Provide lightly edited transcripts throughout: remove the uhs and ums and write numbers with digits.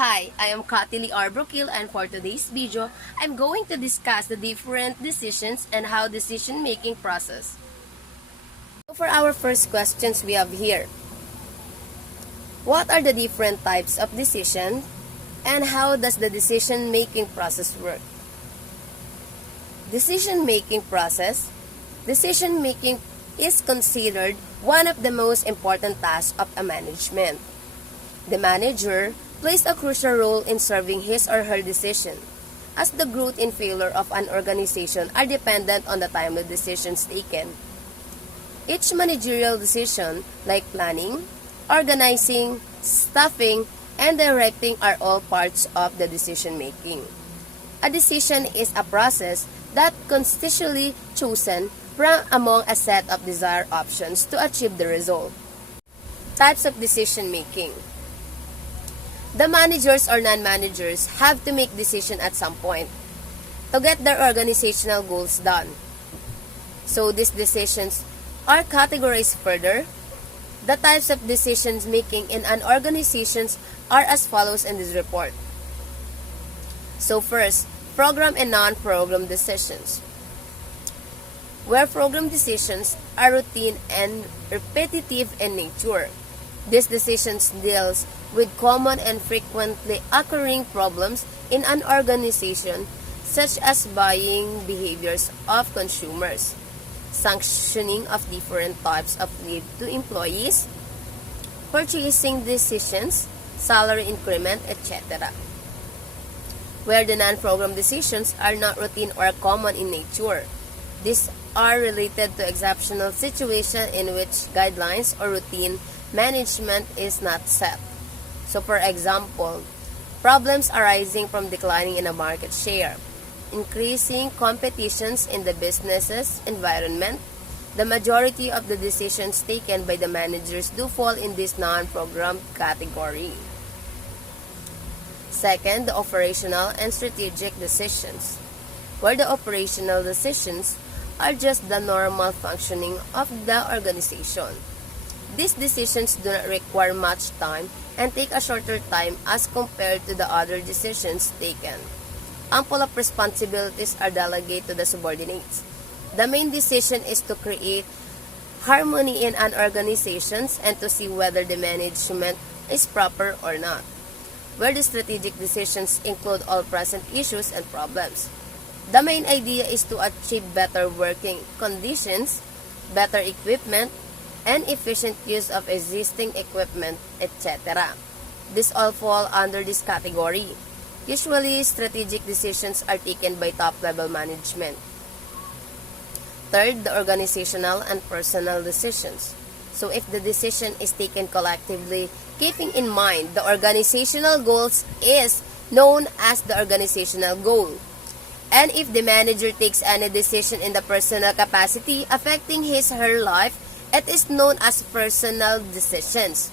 Hi, I am Katili Arbrokil, and for today's video, I'm going to discuss the different decisions and how decision-making process. So for our first questions we have here, what are the different types of decision and how does the decision-making process work? Decision-making process. Decision-making is considered one of the most important tasks of a management. The manager plays a crucial role in serving his or her decision, as the growth and failure of an organization are dependent on the timely decisions taken. Each managerial decision, like planning, organizing, staffing, and directing, are all parts of the decision-making. A decision is a process that constitutionally chosen from among a set of desired options to achieve the result. Types of decision-making. The managers or non-managers have to make decisions at some point to get their organizational goals done. So these decisions are categorized further. The types of decisions making in an organization are as follows in this report. So first, program and non-program decisions. Where program decisions are routine and repetitive in nature. These decisions deals with common and frequently occurring problems in an organization, such as buying behaviors of consumers, sanctioning of different types of leave to employees, purchasing decisions, salary increment, etc. Where the non-program decisions are not routine or common in nature. These are related to exceptional situations in which guidelines or routine management is not set. So for example, problems arising from declining in a market share, increasing competitions in the business's environment. The majority of the decisions taken by the managers do fall in this non-program category. Second, the operational and strategic decisions, where the operational decisions are just the normal functioning of the organization. These decisions do not require much time and take a shorter time as compared to the other decisions taken. Ample of responsibilities are delegated to the subordinates. The main decision is to create harmony in an organization and to see whether the management is proper or not. Where the strategic decisions include all present issues and problems. The main idea is to achieve better working conditions, better equipment, and efficient use of existing equipment, etc. These all fall under this category. Usually, strategic decisions are taken by top-level management. Third, the organizational and personal decisions. So if the decision is taken collectively, keeping in mind the organizational goals is known as the organizational goal. And if the manager takes any decision in the personal capacity affecting his or her life, it is known as personal decisions.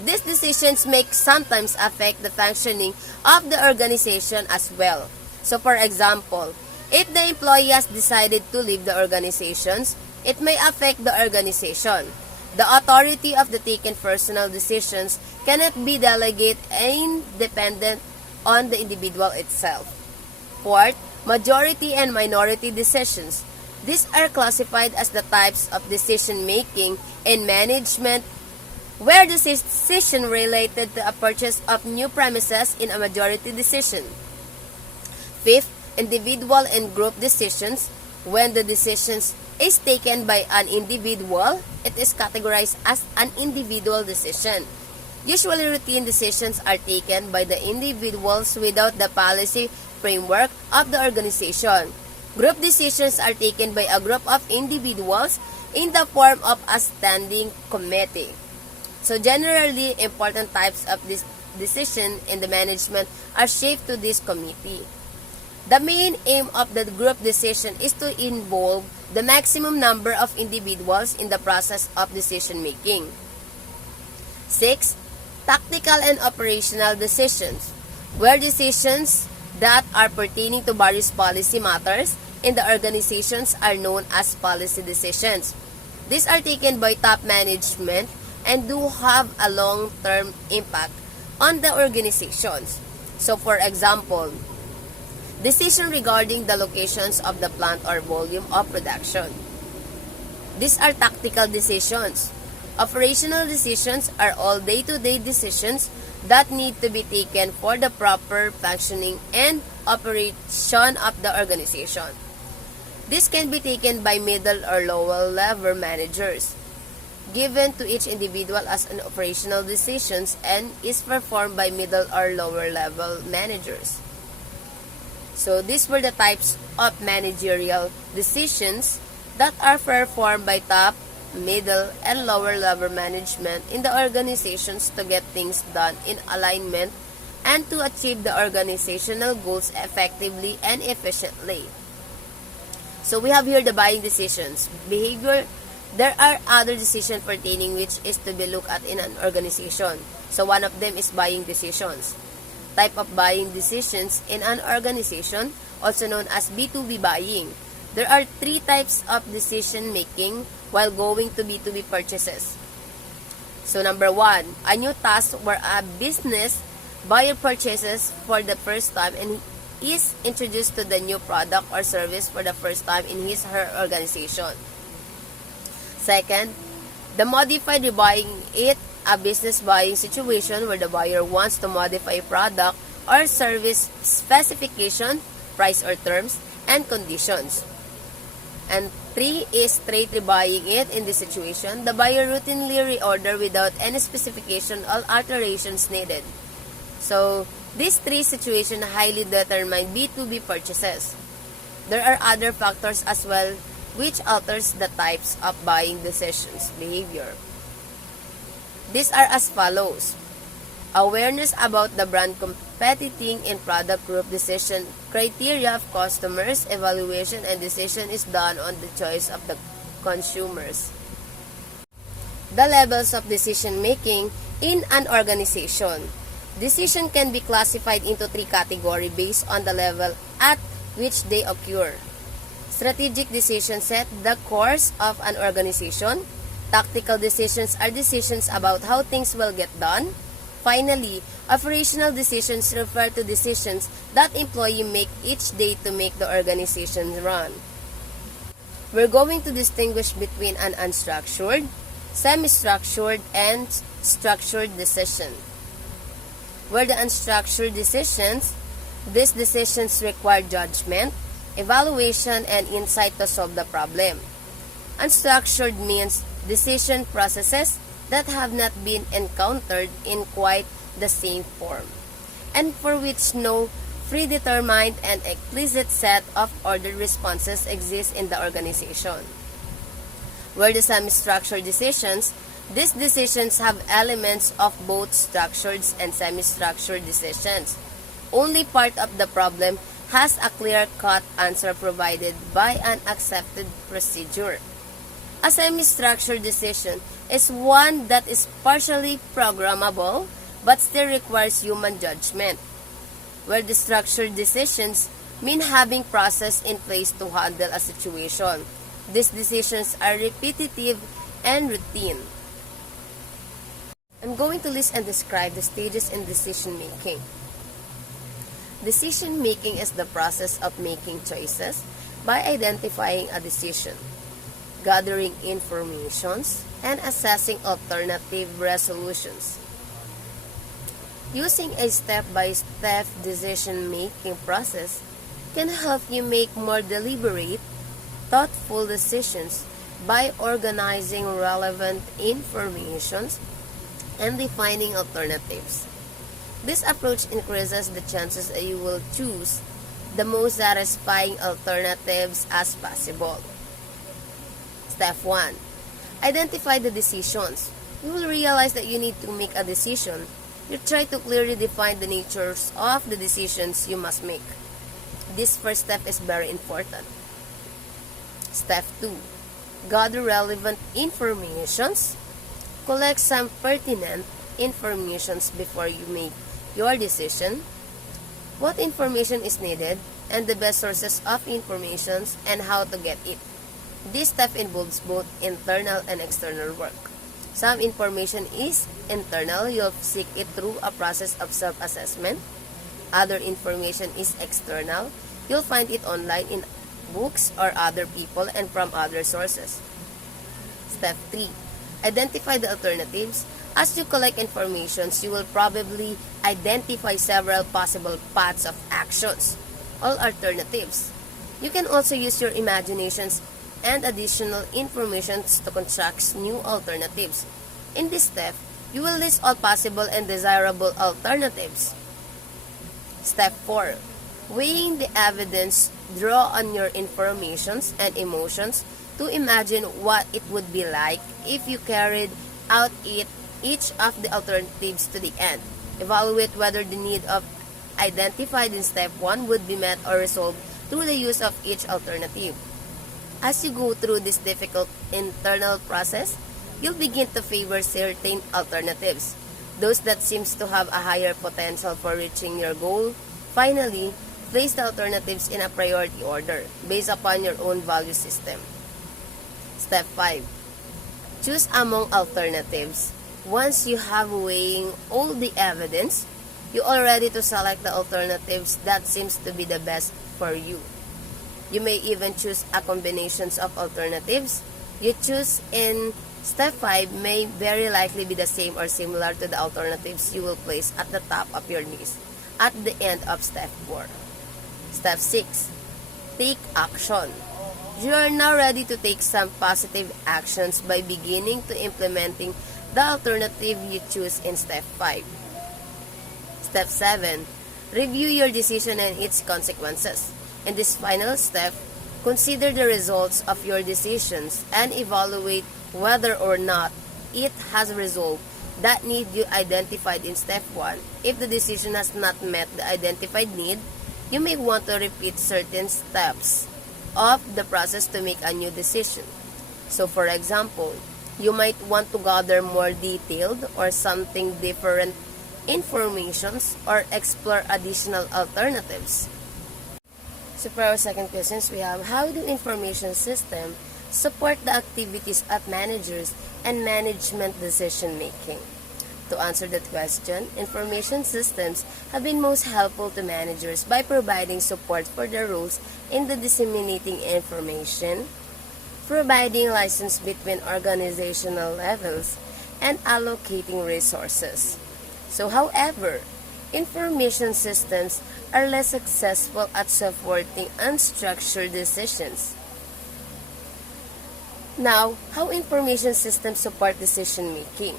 These decisions may sometimes affect the functioning of the organization as well. So for example, if the employee has decided to leave the organizations, it may affect the organization. The authority of the taken personal decisions cannot be delegated independent on the individual itself. Fourth, majority and minority decisions. These are classified as the types of decision-making in management where the decision related to a purchase of new premises in a majority decision. Fifth, individual and group decisions. When the decision is taken by an individual, it is categorized as an individual decision. Usually, routine decisions are taken by the individuals without the policy framework of the organization. Group decisions are taken by a group of individuals in the form of a standing committee. So generally, important types of this decision in the management are shaped to this committee. The main aim of the group decision is to involve the maximum number of individuals in the process of decision making. 6. Tactical and operational decisions, where decisions that are pertaining to various policy matters in the organizations are known as policy decisions. These are taken by top management and do have a long-term impact on the organizations. So for example, decision regarding the locations of the plant or volume of production. These are tactical decisions. Operational decisions are all day-to-day decisions that need to be taken for the proper functioning and operation of the organization. This can be taken by middle or lower level managers, given to each individual as an operational decisions, and is performed by middle or lower level managers. So these were the types of managerial decisions that are performed by top, middle, and lower level management in the organizations to get things done in alignment and to achieve the organizational goals effectively and efficiently. So we have here the buying decisions. Behavior, there are other decisions pertaining which is to be looked at in an organization. So one of them is buying decisions. Type of buying decisions in an organization, also known as B2B buying. There are three types of decision making while going to B2B purchases. So number one, a new task where a business buyer purchases for the first time and is introduced to the new product or service for the first time in his or her organization. Second, the modified rebuying it, a business buying situation where the buyer wants to modify product or service specification, price or terms, and conditions. And three is straight rebuying it. In this situation, the buyer routinely reorder without any specification or alterations needed. So, these three situations highly determine B2B purchases. There are other factors as well which alters the types of buying decisions behavior. These are as follows. Awareness about the brand competing in product group decision criteria of customers, evaluation and decision is done on the choice of the consumers. The levels of decision making in an organization. Decision can be classified into three categories based on the level at which they occur. Strategic decisions set the course of an organization. Tactical decisions are decisions about how things will get done. Finally, operational decisions refer to decisions that employees make each day to make the organization run. We're going to distinguish between an unstructured, semi-structured, and structured decision. Where the unstructured decisions, these decisions require judgment, evaluation, and insight to solve the problem. Unstructured means decision processes that have not been encountered in quite the same form, and for which no predetermined and explicit set of ordered responses exist in the organization. Where the semi-structured decisions, these decisions have elements of both structured and semi-structured decisions. Only part of the problem has a clear-cut answer provided by an accepted procedure. A semi-structured decision is one that is partially programmable but still requires human judgment, where the structured decisions mean having process in place to handle a situation. These decisions are repetitive and routine. I'm going to list and describe the stages in decision making. Decision making is the process of making choices by identifying a decision, gathering informations, and assessing alternative resolutions. Using a step-by-step decision-making process can help you make more deliberate, thoughtful decisions by organizing relevant informations and defining alternatives. This approach increases the chances that you will choose the most satisfying alternatives as possible. Step 1. Identify the decisions. You will realize that you need to make a decision. You try to clearly define the natures of the decisions you must make. This first step is very important. Step 2. Gather relevant informations. Collect some pertinent informations before you make your decision. What information is needed and the best sources of information and how to get it. This step involves both internal and external work. Some information is internal. You'll seek it through a process of self-assessment. other information is external, you'll find it online in books or other people and from other sources. Step 3. Identify the alternatives. As you collect information, you will probably identify several possible paths of actions, all alternatives. You can also use your imaginations and additional information to construct new alternatives. In this step, you will list all possible and desirable alternatives. Step 4. Weighing the evidence, draw on your informations and emotions to imagine what it would be like if you carried out each of the alternatives to the end. Evaluate whether the need of identified in step 1 would be met or resolved through the use of each alternative. As you go through this difficult internal process, you'll begin to favor certain alternatives, those that seems to have a higher potential for reaching your goal. Finally, place the alternatives in a priority order based upon your own value system. Step 5. Choose among alternatives. Once you have weighing all the evidence, you are ready to select the alternatives that seems to be the best for you. You may even choose a combination of alternatives. You choose in step 5 may very likely be the same or similar to the alternatives you will place at the top of your list at the end of step 4. Step 6. Take action. You are now ready to take some positive actions by beginning to implementing the alternative you choose in step 5. Step 7. Review your decision and its consequences. In this final step, consider the results of your decisions and evaluate whether or not it has resolved that need you identified in step 1. If the decision has not met the identified need, you may want to repeat certain steps of the process to make a new decision. So for example, you might want to gather more detailed or something different informations or explore additional alternatives. So for our second questions, we have, how do information systems support the activities of managers and management decision making? To answer that question, information systems have been most helpful to managers by providing support for their roles in the disseminating information, providing license between organizational levels, and allocating resources. So, however, information systems are less successful at supporting unstructured decisions. Now, how information systems support decision making?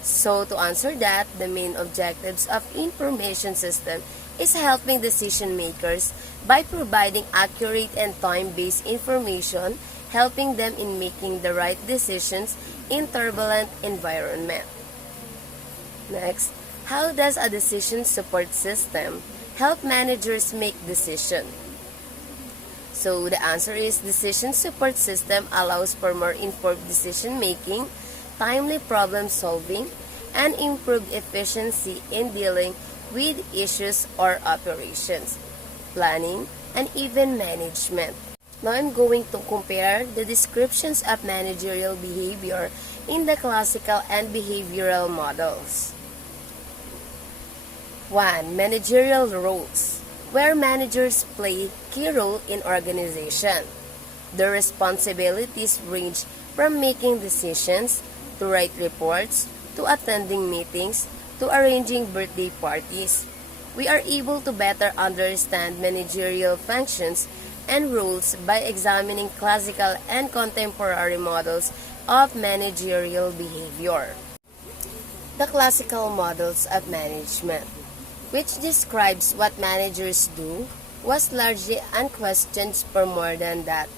So, to answer that, the main objectives of information system is helping decision makers by providing accurate and time-based information, helping them in making the right decisions in turbulent environment. Next, how does a decision support system help managers make decisions? So, the answer is decision support system allows for more informed decision making, timely problem solving, and improved efficiency in dealing with issues or operations, planning, and even management. Now I'm going to compare the descriptions of managerial behavior in the classical and behavioral models. 1. Managerial roles, where managers play key role in organization. Their responsibilities range from making decisions, to write reports, to attending meetings, to arranging birthday parties. We are able to better understand managerial functions and roles by examining classical and contemporary models of managerial behavior. The classical models of management, which describes what managers do, was largely unquestioned for more than that.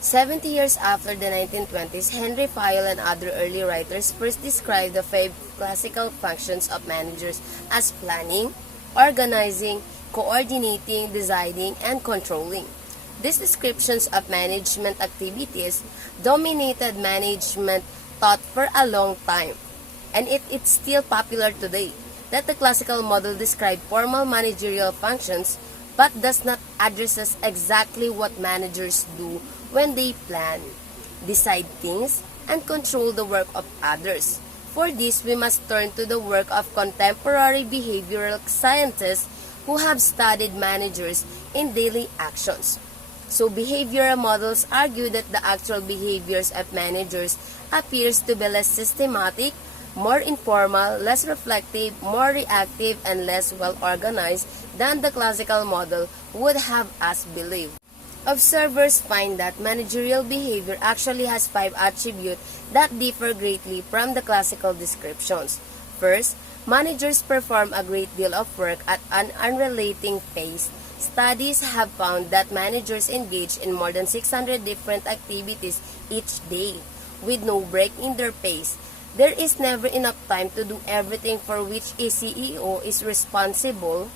70 years after the 1920s, Henry Fayol and other early writers first described the 5 classical functions of managers as planning, organizing, coordinating, deciding, and controlling. These descriptions of management activities dominated management thought for a long time, and it's still popular today that the classical model describes formal managerial functions but does not address exactly what managers do when they plan, decide things, and control the work of others. For this, we must turn to the work of contemporary behavioral scientists who have studied managers in daily actions. So behavioral models argue that the actual behaviors of managers appears to be less systematic, more informal, less reflective, more reactive, and less well-organized than the classical model would have us believe. Observers find that managerial behavior actually has 5 attributes that differ greatly from the classical descriptions. First, managers perform a great deal of work at an unrelenting pace. Studies have found that managers engage in more than 600 different activities each day, with no break in their pace. There is never enough time to do everything for which a CEO is responsible.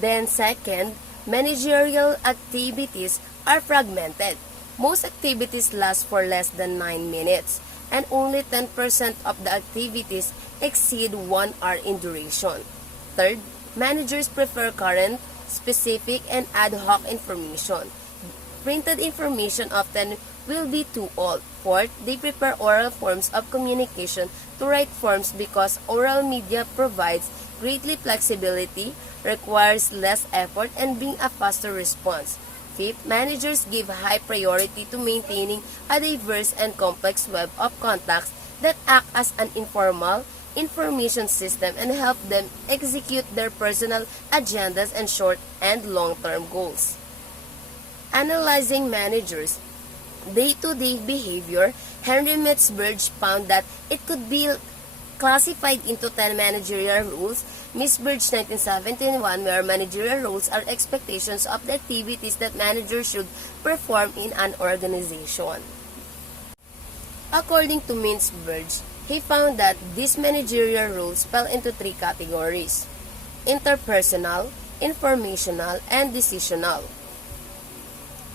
Then second, managerial activities are fragmented. Most activities last for less than 9 minutes, and only 10% of the activities exceed 1 hour in duration. Third, managers prefer current, specific, and ad hoc information. Printed information often will be too old. Fourth, they prefer oral forms of communication to write forms because oral media provides greatly flexibility, requires less effort, and brings a faster response. Fifth, managers give high priority to maintaining a diverse and complex web of contacts that act as an informal information system and help them execute their personal agendas and short and long-term goals. Analyzing managers' day-to-day behavior, Henry Metzberg found that it could be classified into 10 managerial rules. Metzberg's 1971, where managerial roles are expectations of the activities that managers should perform in an organization. According to Metzberg, he found that these managerial roles fell into 3 categories: interpersonal, informational, and decisional.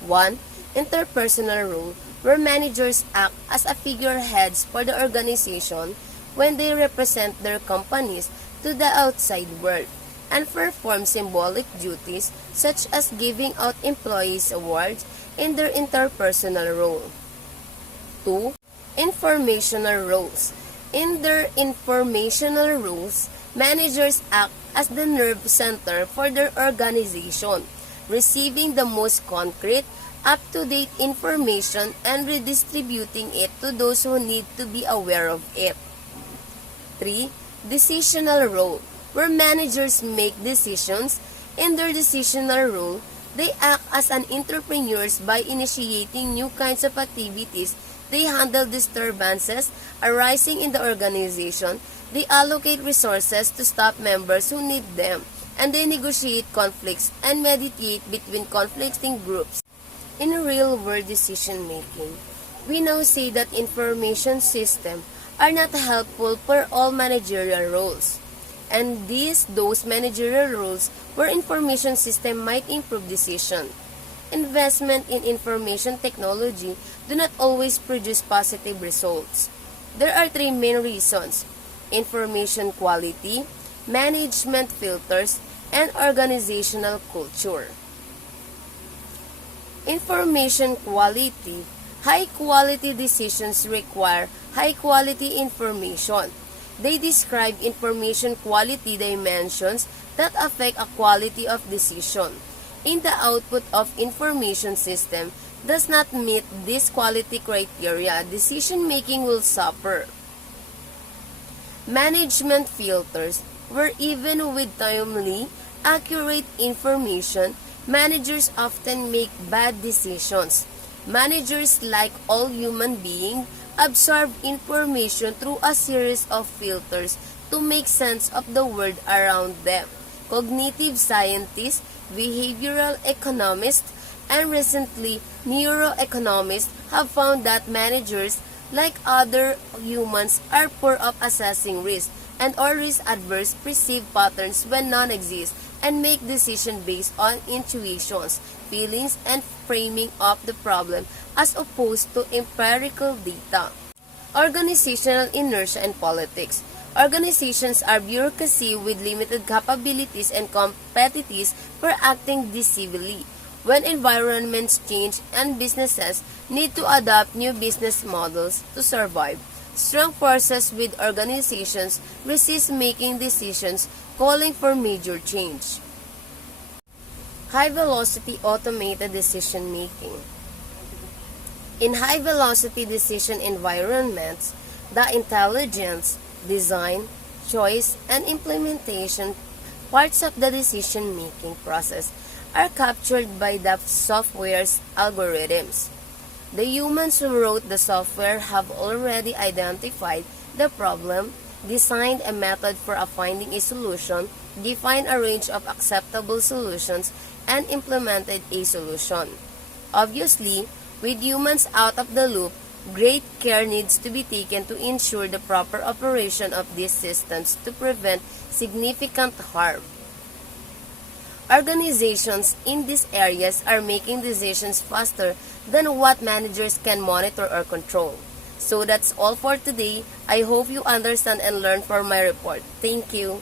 1. Interpersonal role, where managers act as a figureheads for the organization when they represent their companies to the outside world and perform symbolic duties such as giving out employees awards in their interpersonal role. 2. Informational roles. In their informational roles, managers act as the nerve center for their organization, receiving the most concrete, up-to-date information and redistributing it to those who need to be aware of it. 3. Decisional role, where managers make decisions. In their decisional role, they act as an entrepreneurs by initiating new kinds of activities. They handle disturbances arising in the organization. They allocate resources to staff members who need them, and they negotiate conflicts and mediate between conflicting groups. In real-world decision-making, we now say that information systems are not helpful for all managerial roles, and those managerial roles where information system might improve decision. Investment in information technology do not always produce positive results. There are 3 main reasons: information quality, management filters, and organizational culture. Information quality. High-quality decisions require high-quality information. They describe information quality dimensions that affect a quality of decision. In the output of information system does not meet this quality criteria, decision-making will suffer. Management filters, where even with timely, accurate information, managers often make bad decisions. Managers, like all human beings, absorb information through a series of filters to make sense of the world around them. Cognitive scientists, behavioral economists, and recently neuroeconomists have found that managers, like other humans, are poor of assessing risk and always adverse perceived patterns when none exist, and make decisions based on intuitions, feelings, and framing of the problem as opposed to empirical data. Organizational inertia and politics. Organizations are bureaucracy with limited capabilities and capacities for acting decisively. When environments change and businesses need to adopt new business models to survive, strong forces with organizations resist making decisions, calling for major change. High-velocity automated decision-making. In high-velocity decision environments, the intelligence, design, choice, and implementation parts of the decision-making process are captured by the software's algorithms. The humans who wrote the software have already identified the problem, designed a method for finding a solution, defined a range of acceptable solutions, and implemented a solution. Obviously, with humans out of the loop, great care needs to be taken to ensure the proper operation of these systems to prevent significant harm. Organizations in these areas are making decisions faster than what managers can monitor or control. So that's all for today. I hope you understand and learn from my report. Thank you.